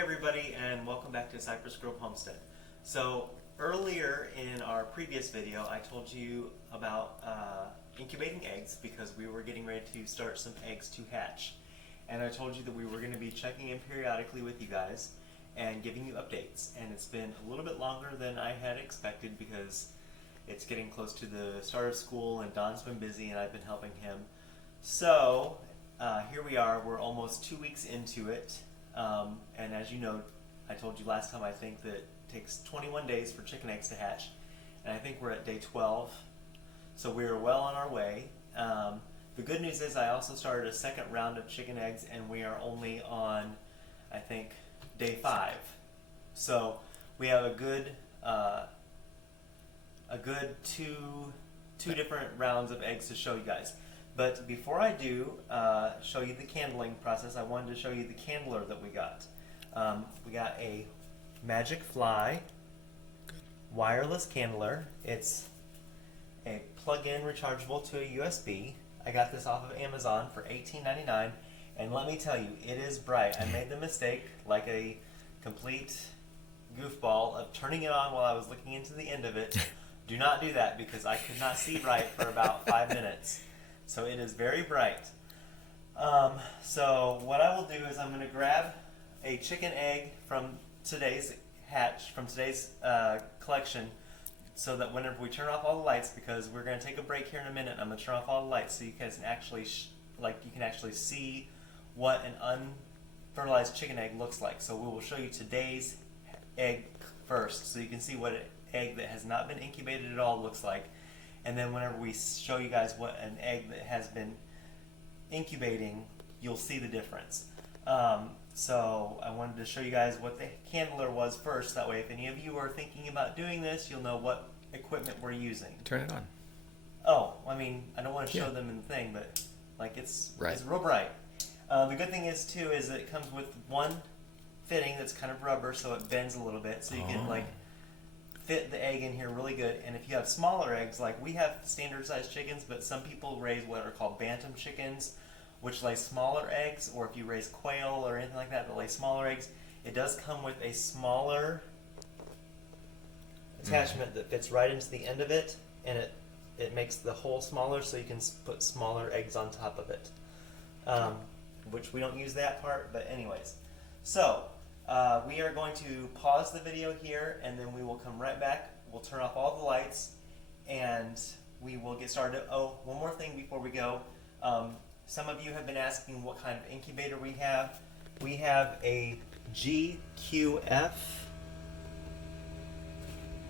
everybody, and welcome back to Cypress Grove Homestead. So earlier in our previous video I told you about incubating eggs because we were getting ready to start some eggs to hatch, and I told you that we were going to be checking in periodically with you guys and giving you updates. And it's been a little bit longer than I had expected because it's getting close to the start of school and Don's been busy and I've been helping him. So here we are, we're almost 2 weeks into it. And as you know, I told you last time, I think that it takes 21 days for chicken eggs to hatch, and I think we're at day 12, so we're well on our way. The good news is I also started a second round of chicken eggs, and we are only on, I think, day 5. So we have a good two different rounds of eggs to show you guys. But before I do show you the candling process, I wanted to show you the candler that we got. We got a Magic Fly wireless candler. It's a plug-in rechargeable to a USB. I got this off of Amazon for $18.99, and let me tell you, it is bright. I made the mistake, like a complete goofball, of turning it on while I was looking into the end of it. Do not do that because I could not see right for about 5 minutes. So it is very bright. So what I will do is I'm going to grab a chicken egg from today's hatch, from today's collection, so that whenever we turn off all the lights, because we're going to take a break here in a minute, I'm going to turn off all the lights so you guys can actually you can actually see what an unfertilized chicken egg looks like. So we will show you today's egg first, so you can see what an egg that has not been incubated at all looks like. And then whenever we show you guys what an egg that has been incubating, you'll see the difference. So I wanted to show you guys what the candler was first. That way, if any of you are thinking about doing this, you'll know what equipment we're using. Turn it on. Oh, I mean, I don't want to show them in the thing, but like it's real bright. The good thing is too is that it comes with one fitting that's kind of rubber, so it bends a little bit, so you can like fit the egg in here really good. And if you have smaller eggs, like we have standard sized chickens, but some people raise what are called bantam chickens, which lay smaller eggs, or if you raise quail or anything like that that lay smaller eggs, it does come with a smaller attachment that fits right into the end of it, and it makes the hole smaller so you can put smaller eggs on top of it, which we don't use that part, but anyways. So we are going to pause the video here, and then we will come right back. We'll turn off all the lights, and we will get started. Oh, one more thing before we go. Some of you have been asking what kind of incubator we have. We have a GQF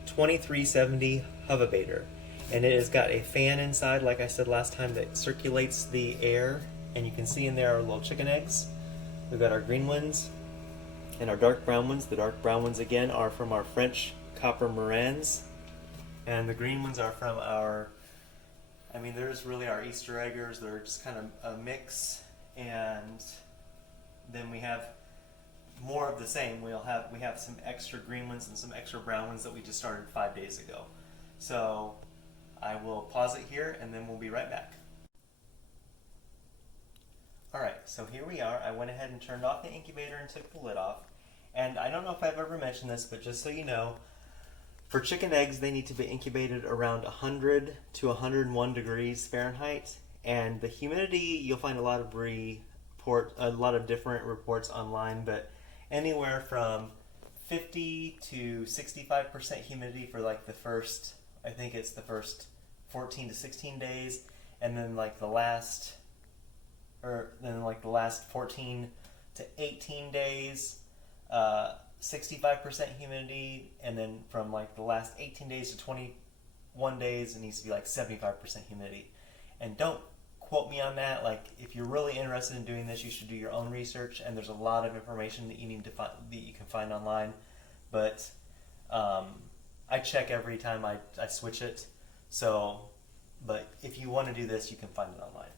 2370 Hovabator, and it has got a fan inside, like I said last time, that circulates the air, and you can see in there our little chicken eggs. We've got our green ones and our dark brown ones. The dark brown ones again are from our French copper Morans, and the green ones are from our, there's really our Easter eggers. They're just kind of a mix, and then we have more of the same. We have some extra green ones and some extra brown ones that we just started 5 days ago. So I will pause it here, and then we'll be right back. Alright, so here we are. I went ahead and turned off the incubator and took the lid off. And I don't know if I've ever mentioned this, but just so you know, for chicken eggs, they need to be incubated around 100 to 101 degrees Fahrenheit. And the humidity, you'll find a lot of different reports online, but anywhere from 50 to 65% humidity for like the first, I think it's the first 14 to 16 days, and then like the last 14 to 18 days, 65% humidity, and then from like the last 18 days to 21 days, it needs to be like 75% humidity. And don't quote me on that. Like, if you're really interested in doing this, you should do your own research, and there's a lot of information that you need to find, that you can find online. But I check every time I switch it. So, but if you want to do this, you can find it online.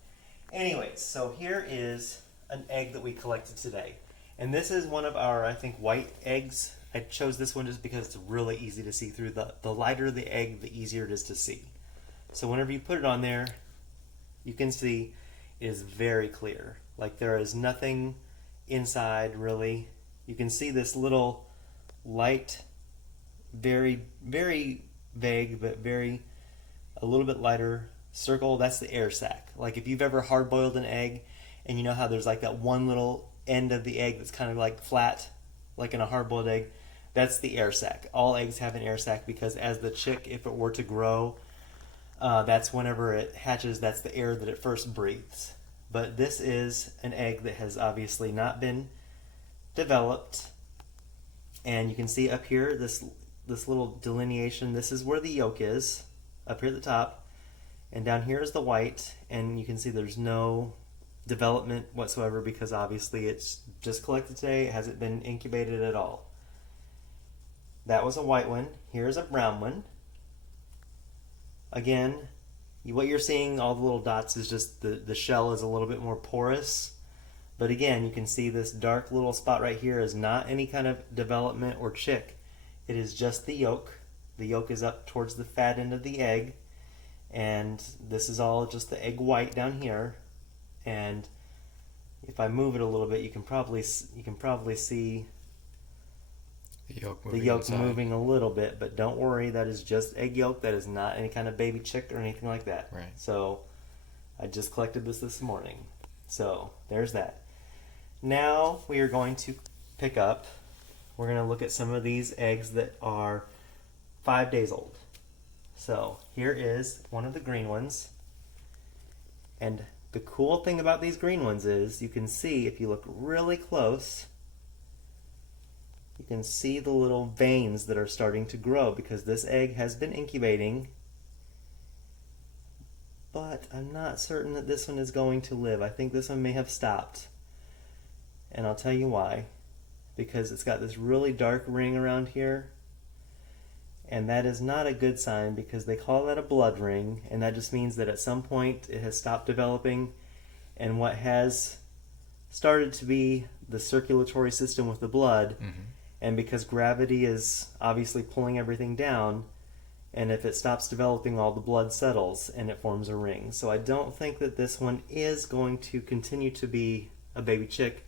Anyways, so here is an egg that we collected today. And this is one of our, I think, white eggs. I chose this one just because it's really easy to see through. The lighter the egg, the easier it is to see. So whenever you put it on there, you can see it is very clear. Like, there is nothing inside really. you can see this little light, very, very vague, but a little bit lighter circle. That's the air sac. Like if you've ever hard-boiled an egg, and you know how there's like that one little end of the egg that's kind of like flat, like in a hard-boiled egg, that's the air sac. All eggs have an air sac because as the chick, if it were to grow, that's whenever it hatches, that's the air that it first breathes. But this is an egg that has obviously not been developed. And you can see up here, this little delineation, this is where the yolk is, up here at the top. And down here is the white, and you can see there's no development whatsoever because obviously it's just collected today. It hasn't been incubated at all. That was a white one. Here's a brown one. Again, what you're seeing, all the little dots, is just the shell is a little bit more porous. But again, you can see this dark little spot right here is not any kind of development or chick. It is just the yolk. The yolk is up towards the fat end of the egg. And this is all just the egg white down here. And if I move it a little bit, you can probably see the yolk moving a little bit. But don't worry, that is just egg yolk. That is not any kind of baby chick or anything like that. Right. So I just collected this morning. So there's that. Now we are going to pick up. We're going to look at some of these eggs that are 5 days old. So here is one of the green ones. And the cool thing about these green ones is you can see, if you look really close, you can see the little veins that are starting to grow because this egg has been incubating. But I'm not certain that this one is going to live. I think this one may have stopped. And I'll tell you why. Because it's got this really dark ring around here. And that is not a good sign because they call that a blood ring. And that just means that at some point it has stopped developing. And what has started to be the circulatory system with the blood, and because gravity is obviously pulling everything down, and if it stops developing, all the blood settles and it forms a ring. So I don't think that this one is going to continue to be a baby chick,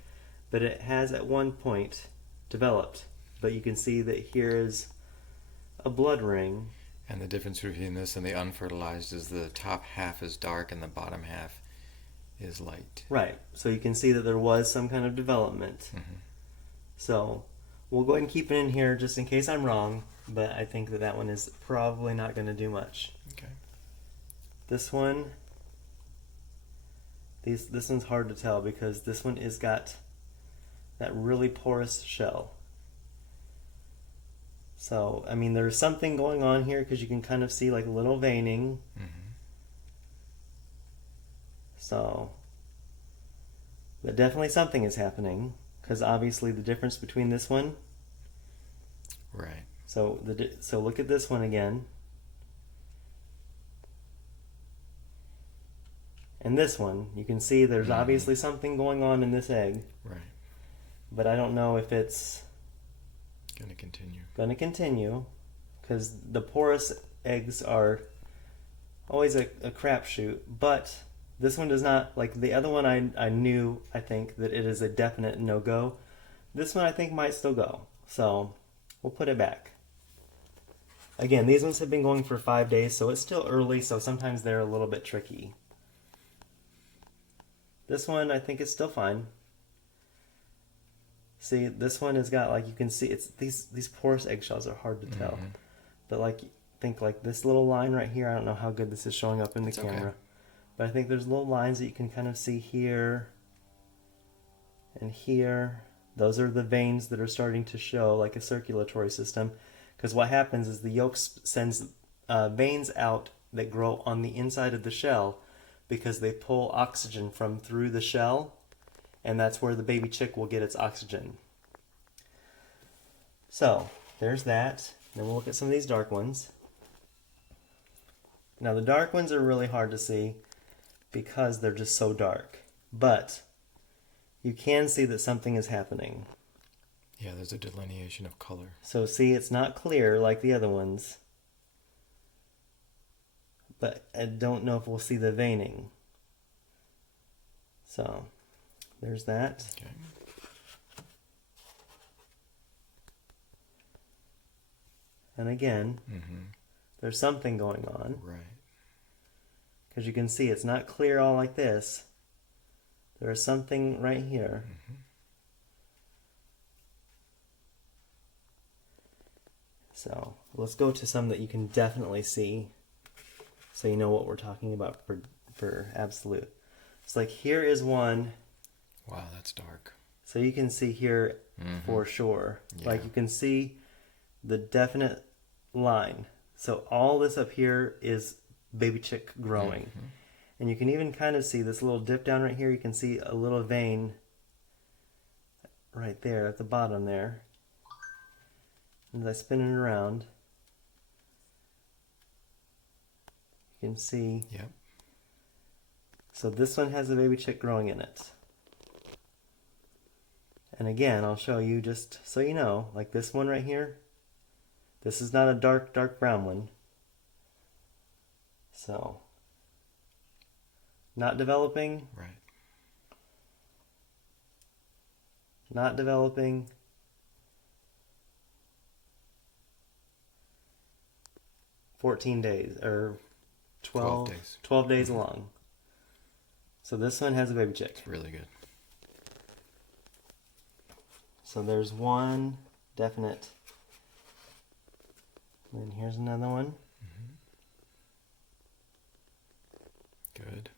but it has at one point developed. But you can see that here is a blood ring. And the difference between this and the unfertilized is the top half is dark and the bottom half is light. Right. So you can see that there was some kind of development. So we'll go ahead and keep it in here just in case I'm wrong, but I think that one is probably not going to do much. Okay. This one, this one's hard to tell because this one is got that really porous shell. So, I mean, there's something going on here because you can kind of see like little veining. So, but definitely something is happening because obviously the difference between this one. Right. So look at this one again. And this one, you can see there's obviously something going on in this egg. Right. But I don't know if it's going to continue because the porous eggs are always a crapshoot. But this one does not, like the other one I think that it is a definite no-go. This one I think might still go. So we'll put it back. Again, these ones have been going for 5 days, so it's still early, so sometimes they're a little bit tricky. This one I think is still fine. See, this one has got, like, you can see, it's these porous eggshells are hard to tell. But like, think like this little line right here, I don't know how good this is showing up in the camera. Okay. But I think there's little lines that you can kind of see here and here. Those are the veins that are starting to show like a circulatory system. Because what happens is the yolk sends veins out that grow on the inside of the shell because they pull oxygen from through the shell, and that's where the baby chick will get its oxygen. So there's that. Then we'll look at some of these dark ones. Now the dark ones are really hard to see because they're just so dark. But you can see that something is happening. Yeah, there's a delineation of color. So see, it's not clear like the other ones. But I don't know if we'll see the veining. So there's that. Okay. And again, Mm-hmm. there's something going on. Right. Because you can see it's not clear all like this. There is something right here. Mm-hmm. So let's go to some that you can definitely see, so you know what we're talking about for absolute. It's like here is one. Wow, that's dark. So you can see here for sure. Yeah. Like you can see the definite line. So all this up here is baby chick growing. And you can even kind of see this little dip down right here. You can see a little vein right there at the bottom there. As I spin it around, you can see. Yep. So this one has a baby chick growing in it. And again, I'll show you just so you know, like this one right here. This is not a dark brown one. So, not developing. Right. Not developing. "14 days or 12 days. 12 days along. So this one has a baby chick. It's really good. So there's one definite. And then here's another one. Good.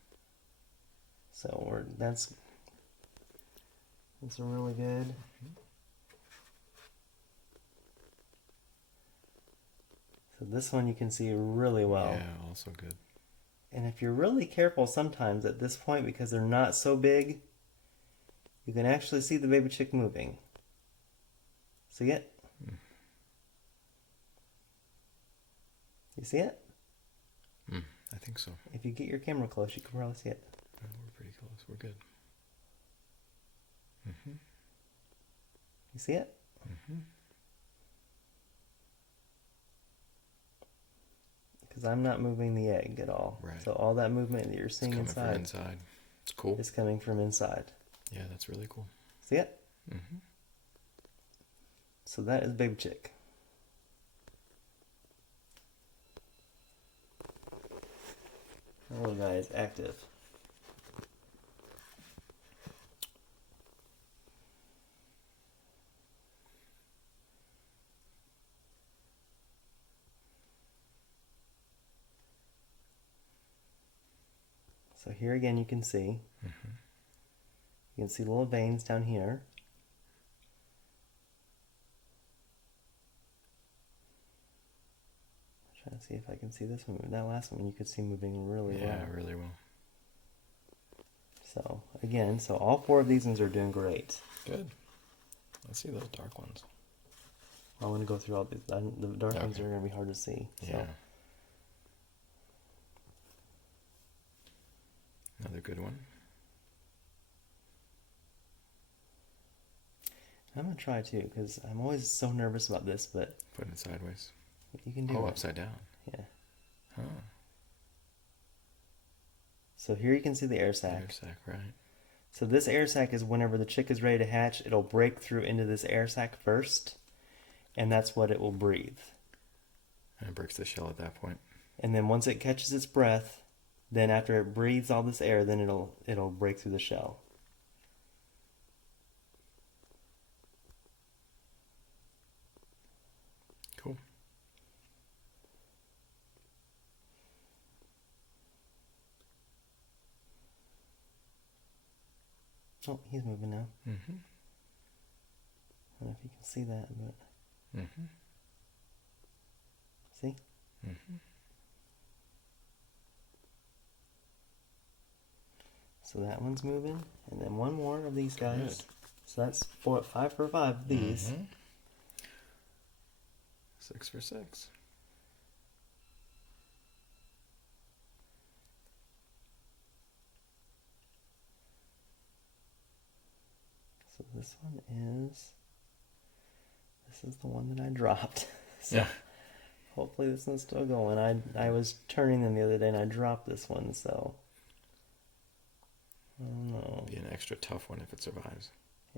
So that's really good. So this one you can see really well. Yeah, also good. And if you're really careful sometimes at this point, because they're not so big, you can actually see the baby chick moving. See it? You see it? I think so. If you get your camera close, you can probably see it. Oh, we're pretty close. We're good. You see it? Because I'm not moving the egg at all. Right. So all that movement that you're seeing It's coming from inside inside. It's cool. is coming from inside. Yeah, that's really cool. See it? So that is baby chick. That little guy is active. So here again you can see. You can see little veins down here. Trying to see if I can see this one. That last one you could see moving really well. Yeah, really well. So again, so all four of these ones are doing great. Good. Let's see those dark ones. I want to go through all these. The dark ones Okay. are going to be hard to see. So. Yeah. Another good one. I'm going to try too, because I'm always so nervous about this, but Putting it sideways. you can do Oh, it. upside down. Yeah. Huh. So here you can see the air sac. Air sac, right. So this air sac is whenever the chick is ready to hatch, it'll break through into this air sac first, and that's what it will breathe. And it breaks the shell at that point. And then once it catches its breath, then after it breathes all this air, then it'll break through the shell. Cool. Oh, he's moving now. Mm-hmm. I don't know if you can see that, but Mm-hmm. see? Mm-hmm. So that one's moving, and then one more of these guys. Good. So that's 5 for 5 of these. 6 for 6. So this one is the one that I dropped. So Yeah. hopefully this one's still going. I was turning them the other day and I dropped this one, so I don't know. Be an extra tough one if it survives.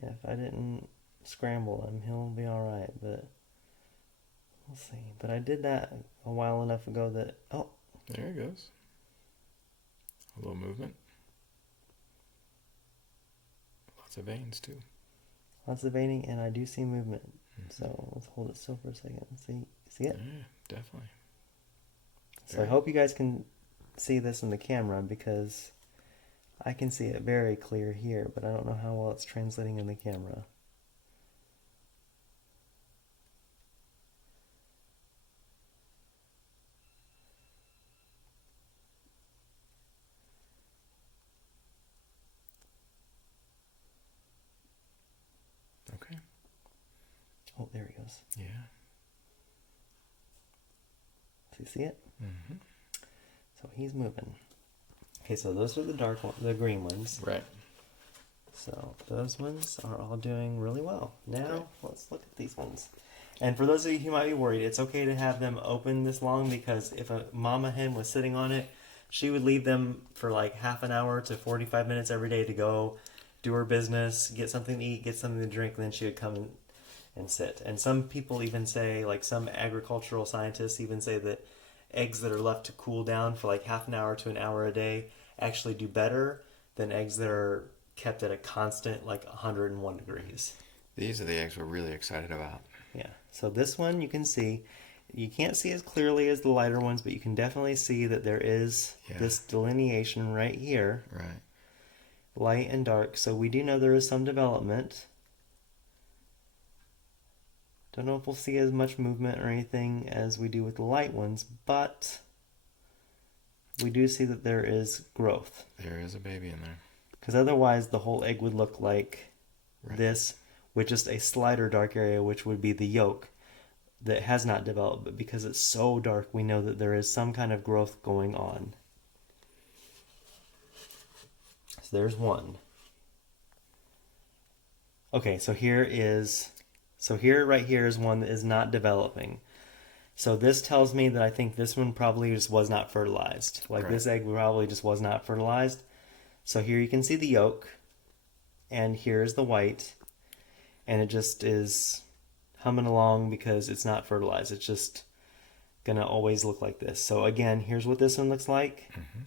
Yeah, if I didn't scramble him, he'll be alright, but We'll see. But I did that a while enough ago that, oh. There it goes. A little movement. Lots of veins too. Lots of veining, and I do see movement. So let's hold it still for a second and see it? Yeah, definitely. So I hope you guys can see this in the camera, because I can see it very clear here, but I don't know how well it's translating in the camera. Okay. Oh, there he goes. Yeah. So you see it? Mm-hmm. So he's moving. Okay, so those are the dark ones, the green ones. Right. So those ones are all doing really well. Now let's look at these ones. And for those of you who might be worried, it's okay to have them open this long, because if a mama hen was sitting on it, she would leave them for like half an hour to 45 minutes every day to go do her business, get something to eat, get something to drink, and then she would come and sit. And some people even say, like some agricultural scientists even say, that eggs that are left to cool down for like half an hour to an hour a day actually do better than eggs that are kept at a constant like 101 degrees. These are the eggs we're really excited about. Yeah. So this one you can see, you can't see as clearly as the lighter ones, but you can definitely see that there is this delineation right here. Right. Light and dark. So we do know there is some development. Don't know if we'll see as much movement or anything as we do with the light ones, but we do see that there is growth. There is a baby in there. Because otherwise the whole egg would look like this, with just a slighter dark area, which would be the yolk that has not developed. But because it's so dark, we know that there is some kind of growth going on. So there's one. Okay, so right here is one that is not developing. So this tells me that I think this one probably just was not fertilized. Like this egg probably just was not fertilized. So here you can see the yolk, and here's the white, and it just is humming along because it's not fertilized. It's just gonna always look like this. So again, here's what this one looks like. Mm-hmm.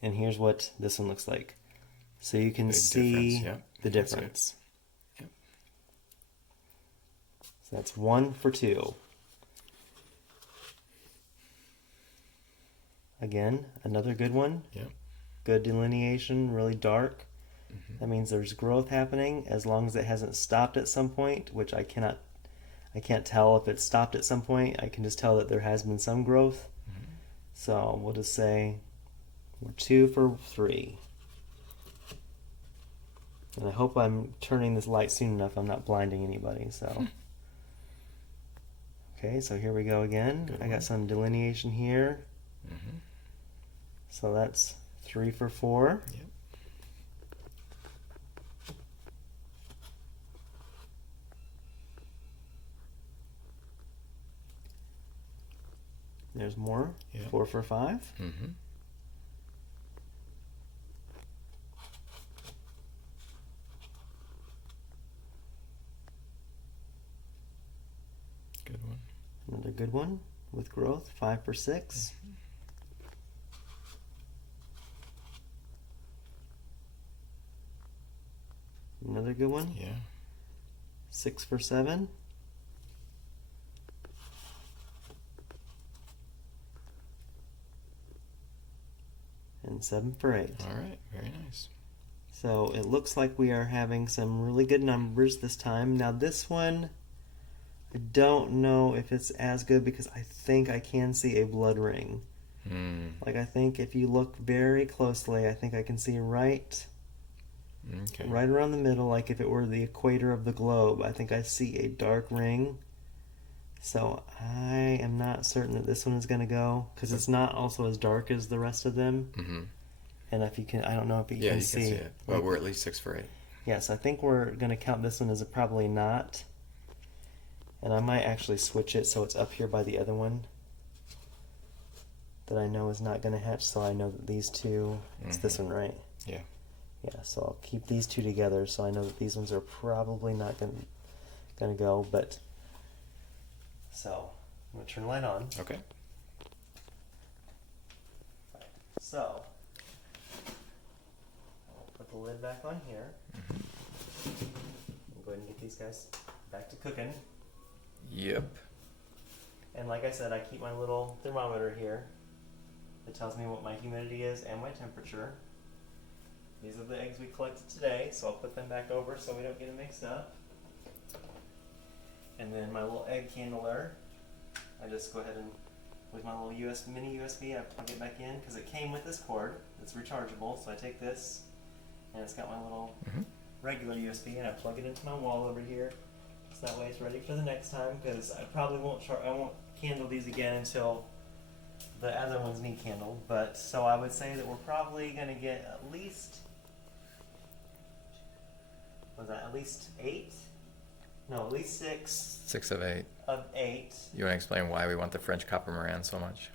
And here's what this one looks like. So you can see the difference. Yep. So that's 1 for 2. Again, another good one. Yep. Good delineation, really dark. Mm-hmm. That means there's growth happening, as long as it hasn't stopped at some point, which I can't tell if it stopped at some point. I can just tell that there has been some growth. Mm-hmm. So we'll just say we're 2 for 3. And I hope I'm turning this light soon enough I'm not blinding anybody. So okay, so here we go again. I got some delineation here. Mm-hmm. So that's 3 for 4. Yep. There's more. Yep. 4 for 5. Mm-hmm. Good one. Another good one with growth. 5 for 6. Another good one. Yeah. 6 for 7. And 7 for 8. All right. Very nice. So it looks like we are having some really good numbers this time. Now this one, I don't know if it's as good, because I think I can see a blood ring. Like I think if you look very closely, I think I can see right around the middle, like if it were the equator of the globe, I think I see a dark ring. So I am not certain that this one is going to go, because it's not also as dark as the rest of them. Mm-hmm. And if you can, I don't know if you can see. Yeah, you can see it. Well, we're at least 6 for 8. Yes, I think we're going to count this one as a probably not. And I might actually switch it so it's up here by the other one that I know is not going to hatch, so I know that these two, it's this one, right? Yeah. Yeah, so I'll keep these two together, so I know that these ones are probably not gonna go, but so I'm gonna turn the light on. Okay. So I'll put the lid back on here. I'll go ahead and get these guys back to cooking. Yep. And like I said, I keep my little thermometer here. It tells me what my humidity is and my temperature. These are the eggs we collected today, so I'll put them back over so we don't get them mixed up. And then my little egg candler, I just go ahead and, with my little mini USB, I plug it back in because it came with this cord. It's rechargeable, so I take this, and it's got my little regular USB, and I plug it into my wall over here. So that way it's ready for the next time, because I probably won't candle these again until the other ones need candled. But so I would say that we're probably going to get at least, at least 8? No, at least 6. 6 of 8. Of 8. You want to explain why we want the French copper Moran so much?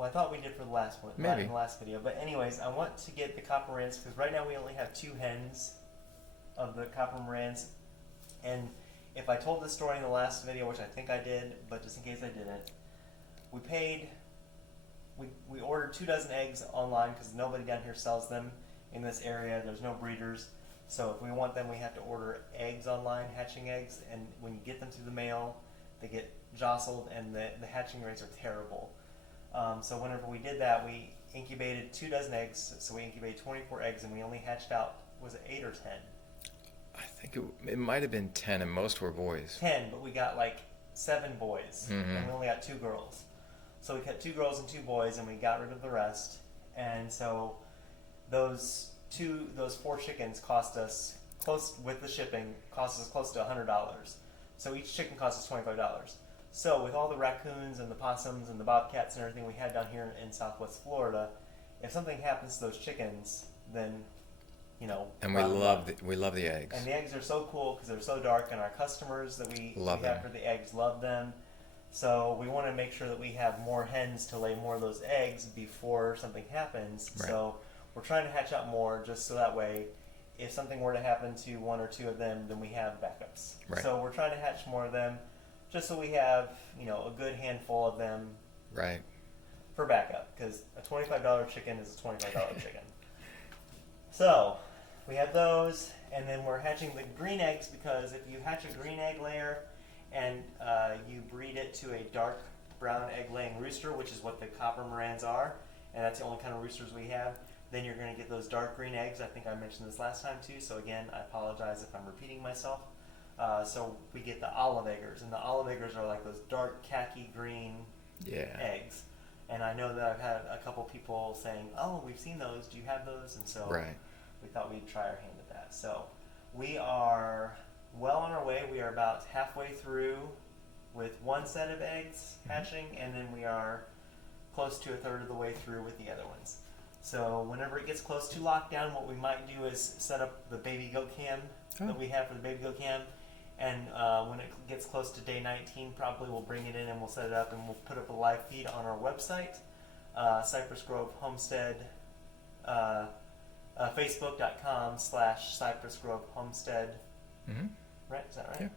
I thought we did for the last one, Maybe. in the last video. But anyways, I want to get the copper Morans because right now we only have 2 hens of the copper Morans. And if I told this story in the last video, which I think I did, but just in case I didn't, we ordered 2 dozen eggs online because nobody down here sells them in this area. There's no breeders. So if we want them, we have to order eggs online, hatching eggs, and when you get them through the mail, they get jostled and the hatching rates are terrible. So whenever we did that, we incubated 2 dozen eggs, so we incubated 24 eggs, and we only hatched out, was it 8 or 10? I think it might have been 10, and most were boys. 10, but we got like 7 boys, and we only got 2 girls. So we kept 2 girls and 2 boys, and we got rid of the rest. And so those 4 chickens cost us with the shipping, cost us close to $100. So each chicken cost us $25. So with all the raccoons and the possums and the bobcats and everything we had down here in Southwest Florida, if something happens to those chickens, then, you know. And we love the eggs. And the eggs are so cool because they're so dark, and our customers that we have for the eggs love them. So we want to make sure that we have more hens to lay more of those eggs before something happens. Right. So we're trying to hatch out more just so that way if something were to happen to 1 or 2 of them, then we have backups. Right. So we're trying to hatch more of them just so we have, a good handful of them Right. for backup, because a $25 chicken is a $25 chicken. So we have those, and then we're hatching the green eggs because if you hatch a green egg layer and you breed it to a dark brown egg laying rooster, which is what the copper Morans are, and that's the only kind of roosters we have, then you're going to get those dark green eggs. I think I mentioned this last time too, so again, I apologize if I'm repeating myself. So we get the olive eggers, and the olive eggers are like those dark khaki green eggs. And I know that I've had a couple people saying, "Oh, we've seen those. Do you have those?" And so we thought we'd try our hand at that. So we are well on our way. We are about halfway through with 1 set of eggs hatching, and then we are close to 1/3 of the way through with the other ones. So whenever it gets close to lockdown, what we might do is set up the baby goat cam that we have for the baby goat cam. And when it gets close to day 19, probably we'll bring it in and we'll set it up and we'll put up a live feed on our website, Cypress Grove Homestead, facebook.com/Cypress Grove Homestead. Right? Is that right? Yeah.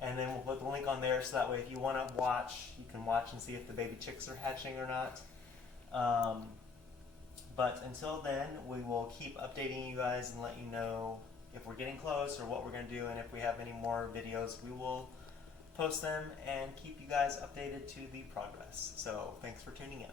And then we'll put the link on there so that way if you want to watch, you can watch and see if the baby chicks are hatching or not. But until then, we will keep updating you guys and let you know if we're getting close or what we're going to do, and if we have any more videos, we will post them and keep you guys updated to the progress. So thanks for tuning in.